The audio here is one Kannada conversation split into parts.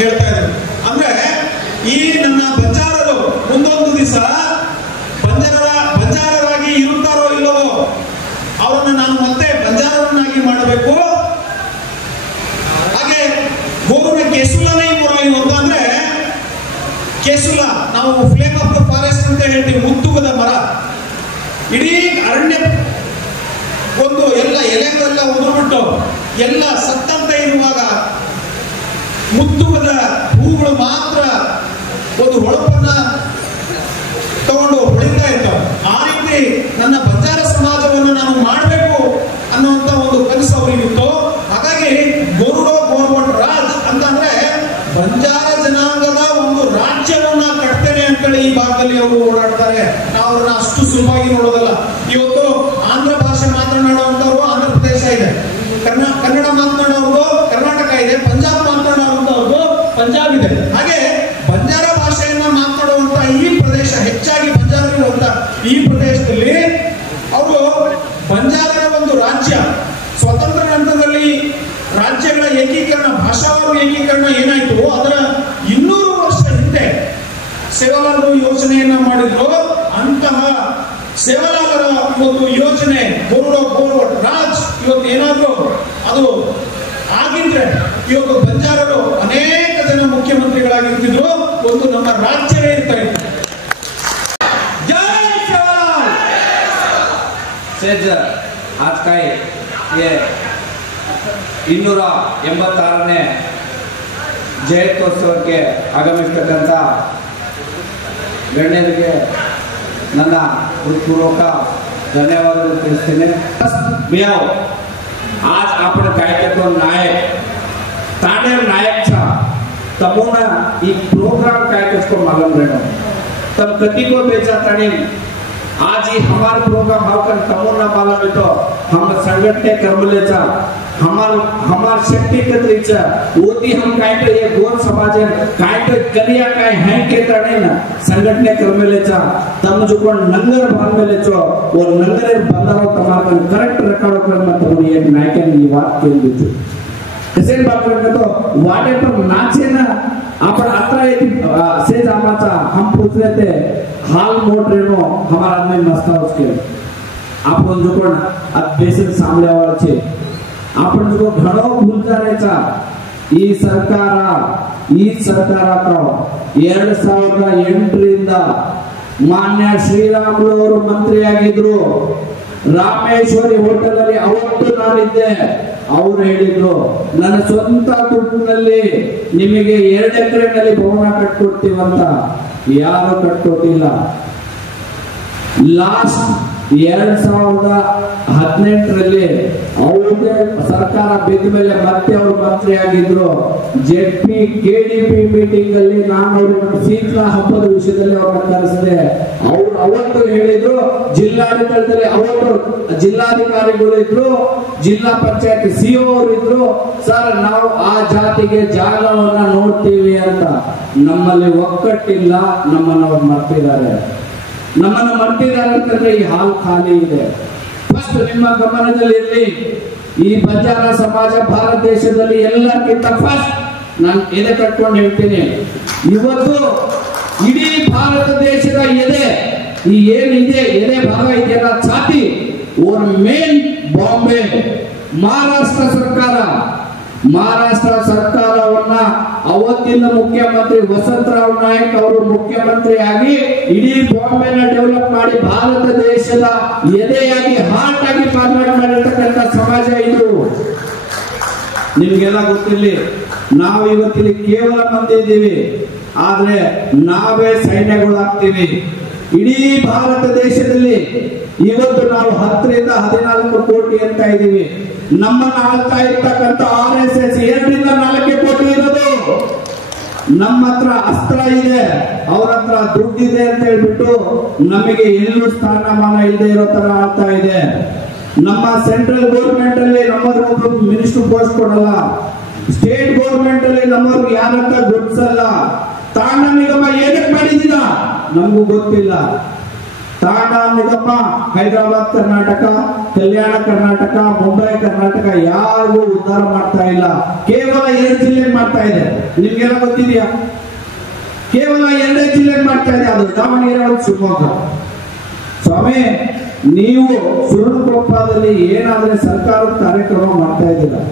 ಕೇಳ್ತಾ ಇದ್ದೇನೆ. ಅಂದ್ರೆ ಈ ನನ್ನ ಬಂಜಾರರು ಮುಂದೊಂದು ದಿವಸ ಬಂಜಾರರಾಗಿ ಇರುತ್ತಾರೋ ಇಲ್ಲವೋ ಅವರನ್ನು ನಾನು ಮತ್ತೆ ಬಂಜಾರರನ್ನಾಗಿ ಮಾಡಬೇಕು. ಹಾಗೆ ಗೋರುನ ಕೆಸುಲನೇ ಮುರಳಿ ಅಂತಂದ್ರೆ ಕೆಸುಲ ನಾವು ಫ್ಲೇಮ್ ಆಫ್ ದ ಫಾರೆಸ್ಟ್ ಅಂತ ಹೇಳ್ತೀವಿ, ಮುತ್ತುಗದ ಮರ. ಇಡೀ ಅರಣ್ಯ ಒಂದು ಎಲ್ಲ ಎಲೆಗಳೆಲ್ಲ ಉದುರ್ಬಿಟ್ಟು ಎಲ್ಲ ಸತ್ತಂತ ಇರುವಾಗ ಮುತ್ತುಗದ ಹೂಗಳು ಮಾತ್ರ ಒಂದು ಹೊಳಪನ್ನ ತಗೊಂಡು ಹೊಳಿತಾ ಇರ್ತವೆ. ಆ ರೀತಿ ನನ್ನ ಬಂಜಾರ ಸಮಾಜವನ್ನು ನಾನು ಮಾಡಬೇಕು ಅನ್ನುವಂತ ಒಂದು ಕನಸು ಅವರಿಗಿತ್ತು. ಹಾಗಾಗಿ ಗೋರ್ವಟ್ ರಾಜ್ ಅಂತಂದ್ರೆ ಬಂಜಾರ ಜನಾಂಗದ ಒಂದು ರಾಜ್ಯವನ್ನ ಕಟ್ತೇನೆ ಅಂತೇಳಿ ಈ ಭಾಗದಲ್ಲಿ ಅವರು ಓಡಾಡ್ತಾರೆ. ನಾವು ಅವ್ರನ್ನ ಅಷ್ಟು ಸುಲಭವಾಗಿ ನೋಡೋದಲ್ಲ. ಇವತ್ತು ಆಂಧ್ರ ಭಾಷೆ ಮಾತನಾಡುವಂತವ್ರು ಆಂಧ್ರ ಪ್ರದೇಶ ಇದೆ, ಕನ್ನಡ ಮಾತನಾಡೋರ್ದು ಕರ್ನಾಟಕ ಇದೆ, ಪಂಜಾಬ್ ಮಾತನಾಡುವಂತವ್ರದ್ದು ಪಂಜಾಬ್ ಇದೆ. ಹಾಗೆ ಬಂಜಾರ ಭಾಷೆಯನ್ನ ಮಾತನಾಡುವಂತ ಈ ಪ್ರದೇಶ, ಹೆಚ್ಚಾಗಿ ಬಂಜಾರ ಇರುವಂತ ಈ ಪ್ರದೇಶದಲ್ಲಿ ಅವರು ಬಂಜಾರರ ಒಂದು ರಾಜ್ಯ ಸ್ವತಂತ್ರ ನಂತರದಲ್ಲಿ ರಾಜ್ಯಗಳ ಏಕೀಕರಣ, ಭಾಷಾವಾರು ಏಕೀಕರಣ ಏನಾಯ್ತು ಅದರ 200 ವರ್ಷ ಹಿಂದೆ ಸೇವಾಲಾಲರು ಯೋಜನೆಯನ್ನ ಮಾಡಿದ್ರು. ಅಂತಹ ಸೇವಾಲಾಲರ ಒಂದು ಯೋಜನೆ ಗೋರ್ವಟ್ ರಾಜ್ ಇವತ್ತು ಏನಾದ್ರು ಅದು ಆಗಿದ್ರೆ ಇವತ್ತು ಬಂಜಾರರು ಅನೇಕ ಜನ ಮುಖ್ಯಮಂತ್ರಿಗಳಾಗಿರ್ತಿದ್ರು, ಒಂದು ನಮ್ಮ ರಾಜ್ಯವೇ ಇರ್ತಾ ಇತ್ತು. आज का ये 286ನೇ ಜಯಂತ್ಯೋತ್ಸವಕ್ಕೆ ಆಗಮಿಸತಕ್ಕಂಥ ಗಣ್ಯರಿಗೆ ನನ್ನ ಹೃತ್ಪೂರ್ವಕ धन्यवाद ತಿಳಿಸ್ತೇನೆ. आज आपण काय करतो नायक तांडेर नायकचा तमोना ಈ प्रोग्राम काय कसको मालूम रहनो तब कति को बेचा ताणी आज ही हमारा प्रोग्राम हावकर तमोना मालूम है तो हम संगठने कर्मलेचा हमार शक्ती कत्रीचा ओती हम काय तो ये गोर समाज काय तो कलिया काय है के ताणे ना संगठने कर्मलेचा तम जो कोण नंगर बांधलेचो वो नंगरे बंदारो तमाकन करेक्ट रेकॉर्ड करना तमोनी एक नायकन ये बात केली होती. तसेच बात करतो वाटे पर नाचे ना आपण अत्रा येती सेज आमाचा हम पूछले ते हाल मोटरेनो हमारा आदमी मस्ता उसके आपण जो कोण बेसन सांभळ्यावर छे आपण जो घणो भूलजारेचा ಈ ಸರ್ಕಾರ 2008 ರಿಂದ ಮಾನ್ಯ ಶ್ರೀರಾಮುಲು ಅವರು ಮಂತ್ರಿಯಾಗಿದ್ರು. ರಾಮೇಶ್ವರಿ ಹೋಟೆಲ್ ಅಲ್ಲಿ ಅವತ್ತು ನಾನಿದ್ದೆ. ಅವರು ಹೇಳಿದ್ರು ನನ್ನ ಸ್ವಂತ ದುಡ್ಡಿನಲ್ಲಿ ನಿಮಗೆ 2 ಎಕರೆನಲ್ಲಿ ಭವನ ಕಟ್ಕೊಡ್ತೀವಂತ. ಯಾರು ಕಟ್ಕೊಟ್ಟಿಲ್ಲ. ಲಾಸ್ಟ್ 2018ರಲ್ಲಿ ಅವ್ರಿಗೆ ಸರ್ಕಾರ ಬಿದ್ದ ಮೇಲೆ ಮತ್ತೆ ಅವರು ಮಂತ್ರಿ ಆಗಿದ್ರು. ಜೆಡ್ಪಿ ಕೆಡಿಪಿ ಮೀಟಿಂಗ್ ಅಲ್ಲಿ ನಾನು ಅವ್ರಿಗೆ ಶೀತಲ ಹಬ್ಬದ ವಿಷಯದಲ್ಲಿ ಅವ್ರನ್ನ ಕರೆಸಿದೆ. ಅವ್ರು ಅವತ್ತು ಹೇಳಿದ್ರು ಜಿಲ್ಲಾಡಳಿತದಲ್ಲಿ ಅವತ್ತು ಜಿಲ್ಲಾಧಿಕಾರಿಗಳು ಇದ್ರು, ಜಿಲ್ಲಾ ಪಂಚಾಯತ್ ಸಿಒ ಅವರು ಇದ್ರು, ಸರ್ ನಾವು ಆ ಜಾತಿಗೆ ಜಾಗವನ್ನ ನೋಡ್ತೀವಿ ಅಂತ. ನಮ್ಮಲ್ಲಿ ಒಕ್ಕಟ್ಟಿಲ್ಲ, ನಮ್ಮನ್ನು ಅವ್ರು ಮರ್ತಿದ್ದಾರೆ. ನಮ್ಮನ್ನು ಮರ್ತಿದ್ದಾರೆ ಅಂತಂದ್ರೆ ಈ ಹಾಲ್ ಖಾಲಿ ಇದೆ. ಫಸ್ಟ್ ನಿಮ್ಮ ಗಮನದಲ್ಲಿರಲಿ, ಈ ಬಂಜಾರ ಸಮಾಜ ಭಾರತ ದೇಶದಲ್ಲಿ ಎಲ್ಲಕ್ಕಿಂತ ಫಸ್ಟ್ ನಾನು ಎದೆ ಕಟ್ಕೊಂಡು ಹೇಳ್ತೀನಿ, ಇವತ್ತು ಇಡೀ ಭಾರತ ದೇಶದ ಎದೆ ಈ ಏನಿದೆ ಎದೆ ಭಾಗ ಇದೆಯಲ್ಲ ಛಾತಿ और मेन ಬಾಂಬೆ ಮಹಾರಾಷ್ಟ್ರ ಸರ್ಕಾರವನ್ನ ಅವತ್ತಿನ ಮುಖ್ಯಮಂತ್ರಿ ವಸಂತರಾವ್ ನಾಯಕ್ ಅವರು ಮುಖ್ಯಮಂತ್ರಿ ಆಗಿ ಇಡೀ ಬಾಂಬೆನ ಡೆವಲಪ್ ಮಾಡಿ ಭಾರತ ದೇಶದ ಎದೆಯಾಗಿ ಹಾರ್ಟ್ ಆಗಿ ಫಾರ್ಮೇಟ್ ಮಾಡಿರ್ತಕ್ಕಂಥ ಸಮಾಜ ಇದು. ನಿಮ್ಗೆಲ್ಲ ಗೊತ್ತಿರಲಿ, ನಾವು ಇವತ್ತಿಲ್ಲಿ ಕೇವಲ ಮಂದಿ ಇದ್ದೀವಿ, ಆದ್ರೆ ನಾವೇ ಸೈನ್ಯಗಳಾಗ್ತೀವಿ. ಇಡೀ ಭಾರತ ದೇಶದಲ್ಲಿ ಇವತ್ತು ನಾವು 10 ರಿಂದ 14 ಕೋಟಿ ಅಂತ ಇದ್ದೀವಿ. ನಮ್ಮನ್ನ ಆಳ್ತಾ ಇರ್ತಕ್ಕಂಥ RSS 2 ರಿಂದ 4 ಕೋಟಿ ಇರೋದು. ನಮ್ಮ ಹತ್ರ ಅಸ್ತ್ರ ಇದೆ, ಅವ್ರ ಹತ್ರ ದುಡ್ಡಿದೆ ಅಂತ ಹೇಳ್ಬಿಟ್ಟು ನಮಗೆ ಎಲ್ಲೂ ಸ್ಥಾನಮಾನ ಇಲ್ಲದೆ ಇರೋ ತರ ಆಗ್ತಾ ಇದೆ. ನಮ್ಮ ಸೆಂಟ್ರಲ್ ಗೌರ್ಮೆಂಟ್ ಅಲ್ಲಿ ನಮ್ಮವ್ರಿಗೊಬ್ರು ಮಿನಿಸ್ಟರ್ ಪೋಸ್ಟ್ ಕೊಡಲ್ಲ, ಸ್ಟೇಟ್ ಗೌರ್ಮೆಂಟ್ ಅಲ್ಲಿ ನಮ್ಮವ್ರಿಗೆ ಯಾರಂತ ಗುರುತಿಸಲ್ಲ. ತಾಂಡ ನಿಗಮ ಏನಕ್ಕೆ ಮಾಡಿದಿನ ನಮಗೂ ಗೊತ್ತಿಲ್ಲ. ತಾಂಡಾ ನಿಗಮ ಹೈದರಾಬಾದ್ ಕರ್ನಾಟಕ, ಕಲ್ಯಾಣ ಕರ್ನಾಟಕ, ಮುಂಬೈ ಕರ್ನಾಟಕ ಯಾರಿಗೂ ಉದ್ಧಾರ ಮಾಡ್ತಾ ಇಲ್ಲ. ಕೇವಲ 2 ಜಿಲ್ಲೆ ಮಾಡ್ತಾ ಇದೆ. ನಿಮ್ಗೆಲ್ಲ ಗೊತ್ತಿದೆಯಾ? ಕೇವಲ 2 ಜಿಲ್ಲೆ ಮಾಡ್ತಾ ಇದೆ, ಅದು ದಾವಣಗೆರೆ ಮತ್ತು ಶಿವಮೊಗ್ಗ. ಸ್ವಾಮಿ, ನೀವು ಸುರಳಕೊಪ್ಪದಲ್ಲಿ ಏನಾದ್ರೆ ಸರ್ಕಾರದ ಕಾರ್ಯಕ್ರಮ ಮಾಡ್ತಾ ಇದ್ದೀರಾ,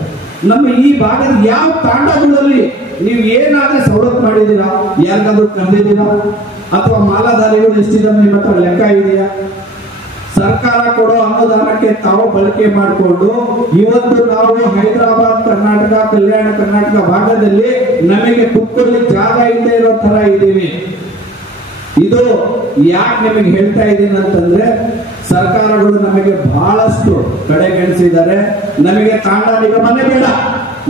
ನಮ್ಮ ಈ ಭಾಗದ ಯಾವ ತಾಂಡಗಳಲ್ಲಿ ನೀವು ಏನಾದ್ರೆ ಸವಲತ್ತು ಮಾಡಿದ್ದೀರಾ? ಯಾರಿಗಾದ್ರೂ ಕರೆದಿದ್ದೀರಾ? ಅಥವಾ ಮಾಲಾಧಾರಿಗಳು ಎಷ್ಟಿದ್ದಾರೆ ನಿಮ್ಮ ಹತ್ರ ಲೆಕ್ಕ ಇದೆಯಾ? ಸರ್ಕಾರ ಕೊಡೋ ಅನುದಾನಕ್ಕೆ ತಾವು ಬಳಕೆ ಮಾಡಿಕೊಂಡು ಇವತ್ತು ನಾವು ಹೈದರಾಬಾದ್ ಕರ್ನಾಟಕ, ಕಲ್ಯಾಣ ಕರ್ನಾಟಕ ಭಾಗದಲ್ಲಿ ನಮಗೆ ಕುತ್ಕೊಳ್ಳಿ ಜಾಗ ಇಲ್ಲದೆ ಇರೋ ತರ ಇದ್ದೀವಿ. ಇದು ಯಾಕೆ ನಿಮಗೆ ಹೇಳ್ತಾ ಇದ್ದೀನಿ ಅಂತಂದ್ರೆ, ಸರ್ಕಾರಗಳು ನಮಗೆ ಬಹಳಷ್ಟು ಕಡೆಗಣಿಸಿದ್ದಾರೆ. ನಮಗೆ ತಾಂಡಾ ನಿಗಮನೇ ಬೇಡ.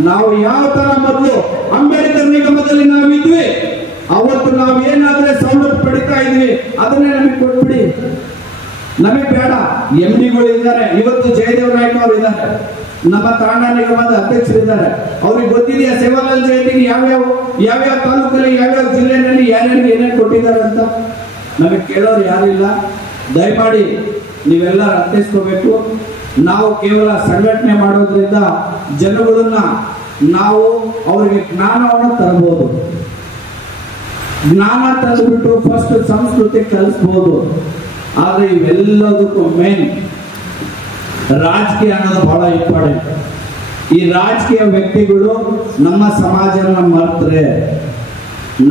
ನಾವು ಯಾವ ತರ ಮೊದಲು ಅಂಬೇಡ್ಕರ್ ನಿಗಮದಲ್ಲಿ ನಾವಿದ್ವಿ, ಅವತ್ತು ನಾವು ಏನಾದ್ರೆ ಸವಲತ್ತು ಪಡಿತಾ ಇದ್ವಿ ಅದನ್ನೇ ನಮಗೆ ಕೊಟ್ಬಿಡಿ. ನಮಗೆ ಬೇಡ. MDಗಳು ಇದ್ದಾರೆ, ಇವತ್ತು ಜಯದೇವ್ ನಾಯ್ಕ ಅವರು ಇದ್ದಾರೆ, ನಮ್ಮ ತಾಂಡಾ ನಿಗಮದ ಅಧ್ಯಕ್ಷರಿದ್ದಾರೆ. ಅವ್ರಿಗೆ ಗೊತ್ತಿದೆಯಾ ಸೇವಾಲಾಲ್ ಜಯಂತಿಗೆ ಯಾವ್ಯಾವ ತಾಲೂಕಲ್ಲಿ ಯಾವ್ಯಾವ ಜಿಲ್ಲೆಯಲ್ಲಿ ಯಾರ್ಯಾರಿಗೆ ಏನೇನು ಕೊಟ್ಟಿದ್ದಾರೆ ಅಂತ? ನಮಗೆ ಕೇಳೋರು ಯಾರಿಲ್ಲ. ದಯಮಾಡಿ ನೀವೆಲ್ಲ ಅರ್ಥೈಸ್ಕೋಬೇಕು. ನಾವು ಕೇವಲ ಸಂಘಟನೆ ಮಾಡೋದ್ರಿಂದ ಜನಗಳನ್ನ ನಾವು ಅವರಿಗೆ ಜ್ಞಾನವನ್ನು ತರಬಹುದು. ಜ್ಞಾನ ತಂದುಬಿಟ್ಟು ಫಸ್ಟ್ ಸಂಸ್ಕೃತಿ ಕಲಿಸಬಹುದು. ಆದ್ರೆ ಇವೆಲ್ಲದಕ್ಕೂ ಮೇನ್ ರಾಜಕೀಯ ಅನ್ನೋದು ಬಹಳ ಇಂಪಾರ್ಟೆಂಟ್. ಈ ರಾಜಕೀಯ ವ್ಯಕ್ತಿಗಳು ನಮ್ಮ ಸಮಾಜನ ಮರೆತರೆ,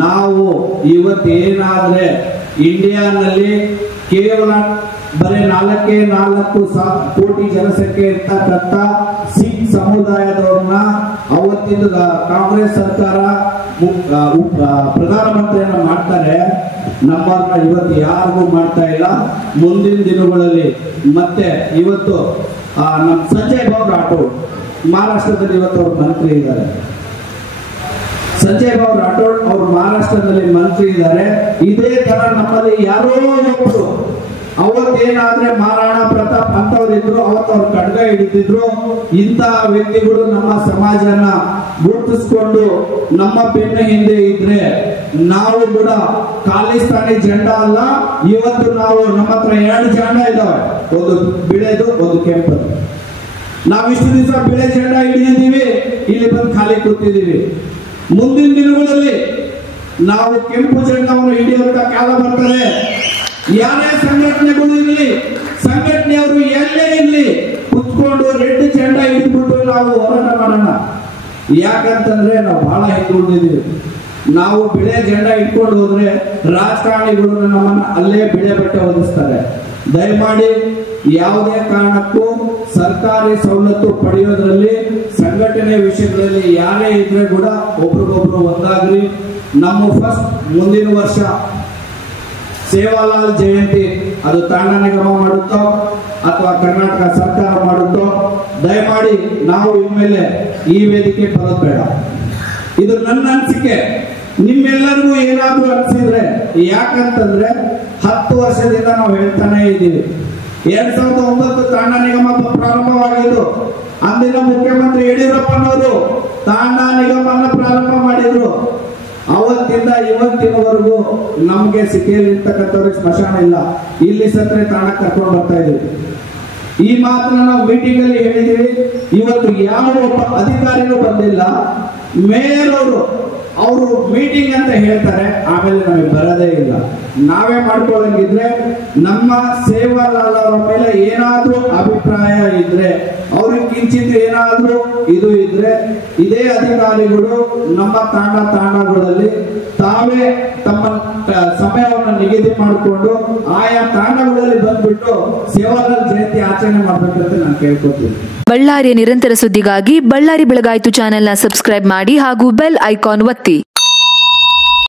ನಾವು ಇವತ್ತೇನಾದ್ರೆ ಇಂಡಿಯಾನಲ್ಲಿ ಕೇವಲ ಬರೀ 4 ಕೋಟಿ ಜನಸಂಖ್ಯೆ ಇರ್ತಕ್ಕಂಥ ಸಿಖ್ ಸಮುದಾಯದವ್ರನ್ನ ಅವತ್ತಿಂದ ಕಾಂಗ್ರೆಸ್ ಸರ್ಕಾರ ಪ್ರಧಾನಮಂತ್ರಿಯನ್ನ ಮಾಡ್ತಾರೆ. ನಮ್ಮನ್ನ ಇವತ್ತು ಯಾರಿಗೂ ಮಾಡ್ತಾ ಇಲ್ಲ. ಮುಂದಿನ ದಿನಗಳಲ್ಲಿ ಮತ್ತೆ ಇವತ್ತು ನಮ್ಮ ಸಂಜಯ್ ಬಾಬು ರಾಠೋಡ್ ಮಹಾರಾಷ್ಟ್ರದಲ್ಲಿ ಇವತ್ತು ಅವ್ರ ಮಂತ್ರಿ ಇದ್ದಾರೆ. ಸಂಜಯ್ ಬಾಬು ರಾಠೋಡ್ ಅವರು ಮಹಾರಾಷ್ಟ್ರದಲ್ಲಿ ಮಂತ್ರಿ ಇದ್ದಾರೆ. ಇದೇ ತರ ನಮ್ಮಲ್ಲಿ ಯಾರೋ ಒಬ್ಬರು ಅವತ್ತೇನಾದ್ರೆ ಮಹಾರಾಣಾ ಪ್ರತಾಪ್ ಅಂತವ್ರಿದ್ರು, ಅವತ್ತವ್ರು ಖಡ್ಗ ಹಿಡಿದಿದ್ರು. ಇಂತಹ ವ್ಯಕ್ತಿಗಳು ನಮ್ಮ ಸಮಾಜನ ಗುರುತಿಸ್ಕೊಂಡು ನಮ್ಮ ಬೆನ್ನ ಹಿಂದೆ ಇದ್ರೆ ನಾವು ಕೂಡ ಖಾಲಿಸ್ತಾನಿ ಜೆಂಡಾ ಅಲ್ಲ. ಇವತ್ತು ನಾವು ನಮ್ಮ ಹತ್ರ 2 ಜೆಂಡಾ ಇದಾವೆ, ಒಂದು ಬಿಳೆದು ಒಂದು ಕೆಂಪದು. ನಾವು ಇಷ್ಟು ದಿವಸ ಬಿಳೆ ಜೆಂಡಾ ಹಿಡಿದಿದ್ದೀವಿ, ಇಲ್ಲಿ ಬಂದು ಖಾಲಿ ಕೂತಿದ್ದೀವಿ. ಮುಂದಿನ ದಿನಗಳಲ್ಲಿ ನಾವು ಕೆಂಪು ಜೆಂಡಾವನ್ನು ಹಿಡಿಯುವಂತ ಕಾಲ ಬರ್ತದೆ. ಯಾರೇ ಸಂಘಟನೆಗಳು ಇರಲಿ, ಸಂಘಟನೆಯವರು ಎಲ್ಲೇ ಇರಲಿ, ಕುತ್ಕೊಂಡು ರೆಡ್ ಜೆಂಡಾ ಹಿಡಿದ್ಬಿಟ್ಟು ನಾವು ಹೋರಾಟ ಮಾಡೋಣ. ಯಾಕಂತಂದ್ರೆ ನಾವು ಬಹಳ ಹಿಂದುಳಿದಿದ್ದೀವಿ. ನಾವು ಬಿಳೆ ಜೆಂಡಾ ಇಟ್ಕೊಂಡು ಹೋದ್ರೆ ರಾಜಕಾರಣಿಗಳು ನಮ್ಮನ್ನ ಅಲ್ಲೇ ಬಿಳೆ ಬಟ್ಟೆ ಹೊದಿಸ್ತಾರೆ. ದಯಮಾಡಿ ಯಾವುದೇ ಕಾರಣಕ್ಕೂ ಸರ್ಕಾರಿ ಸವಲತ್ತು ಪಡೆಯೋದ್ರಲ್ಲಿ, ಸಂಘಟನೆ ವಿಷಯಗಳಲ್ಲಿ ಯಾರೇ ಇದ್ರೆ ಕೂಡ ಒಬ್ರಿಗೊಬ್ರು ಒಂದಾಗ್ರಿ. ನಮ್ಮ ಫಸ್ಟ್ ಮುಂದಿನ ವರ್ಷ ಸೇವಾಲಾಲ್ ಜಯಂತಿ ಅದು ತಾಂಡಾ ನಿಗಮ ಮಾಡುತ್ತೋ ಅಥವಾ ಕರ್ನಾಟಕ ಸರ್ಕಾರ ಮಾಡುತ್ತೋ, ದಯಮಾಡಿ ನಾವು ಇನ್ಮೇಲೆ ಈ ವೇದಿಕೆ ಬರೋದು ಬೇಡ. ಇದು ನನ್ನ ಅನಿಸಿಕೆ. ನಿಮ್ಮೆಲ್ಲರಿಗೂ ಏನಾದ್ರೂ ಅನಿಸಿದ್ರೆ, ಯಾಕಂತಂದ್ರೆ 10 ವರ್ಷದಿಂದ ನಾವು ಹೇಳ್ತಾನೆ ಇದ್ದೀವಿ. 2009 ತಾಂಡಾ ನಿಗಮ ಪ್ರಾರಂಭವಾಗಿದ್ದು, ಅಂದಿನ ಮುಖ್ಯಮಂತ್ರಿ ಯಡಿಯೂರಪ್ಪನವರು ತಾಂಡಾ ನಿಗಮನ ಪ್ರಾರಂಭ ಮಾಡಿದ್ರು. ಅವತ್ತಿಂದ ಇವತ್ತಿನವರೆಗೂ ನಮ್ಗೆ ಸಿಕ್ಕಿರ್ತಕ್ಕಂಥವ್ರಿಗೆ ಸ್ಮಶಾನ ಇಲ್ಲ. ಇಲ್ಲಿ ಸತ್ರೆ ತಾಣಕ್ಕೆ ಕರ್ಕೊಂಡು ಬರ್ತಾ ಇದೀವಿ. ಈ ಮಾತನ್ನ ನಾವು ಮೀಟಿಂಗ್ ಅಲ್ಲಿ ಹೇಳಿದೀವಿ. ಇವತ್ತು ಯಾವ ಒಬ್ಬ ಅಧಿಕಾರಿನೂ ಬಂದಿಲ್ಲ. ಮೇಯರ್ ಅವರು ಮೀಟಿಂಗ್ ಅಂತ ಹೇಳ್ತಾರೆ, ಆಮೇಲೆ ನಮಗೆ ಬರೋದೇ ಇಲ್ಲ. ನಾವೇ ಮಾಡ್ಕೊಳ್ಳಂಗಿದ್ರೆ, ನಮ್ಮ ಸೇವಾಲಾಲ್ ಅವರ ಮೇಲೆ ಏನಾದ್ರೂ ಅಭಿಪ್ರಾಯ ಇದ್ರೆ, ಅವ್ರಿಗೆ ಕಿಂಚಿತ್ ಏನಾದ್ರೂ ಇದು ಇದ್ರೆ, ಇದೇ ಅಧಿಕಾರಿಗಳು ನಮ್ಮ ತಾಂಡಗಳಲ್ಲಿ ತಾವೇ ತಮ್ಮ ಸಮಯವನ್ನು ನಿಗದಿ ಮಾಡಿಕೊಂಡು ಆಯಾ ತಾಂಡಗಳಲ್ಲಿ ಬಂದ್ಬಿಟ್ಟು ಸೇವಾಲಾಲ್ ಜಯಂತಿ ಆಚರಣೆ ಮಾಡ್ಬೇಕಂತ ನಾನು ಕೇಳ್ಕೊತೀನಿ. ಬಳ್ಳಾರಿಯ ನಿರಂತರ ಸುದ್ದಿಗಾಗಿ ಬಳ್ಳಾರಿ ಬೆಳಗಾಯಿತು ಚಾನೆಲ್ನ ಸಬ್ಸ್ಕ್ರೈಬ್ ಮಾಡಿ ಹಾಗೂ ಬೆಲ್ ಐಕಾನ್ ಒತ್ತಿ.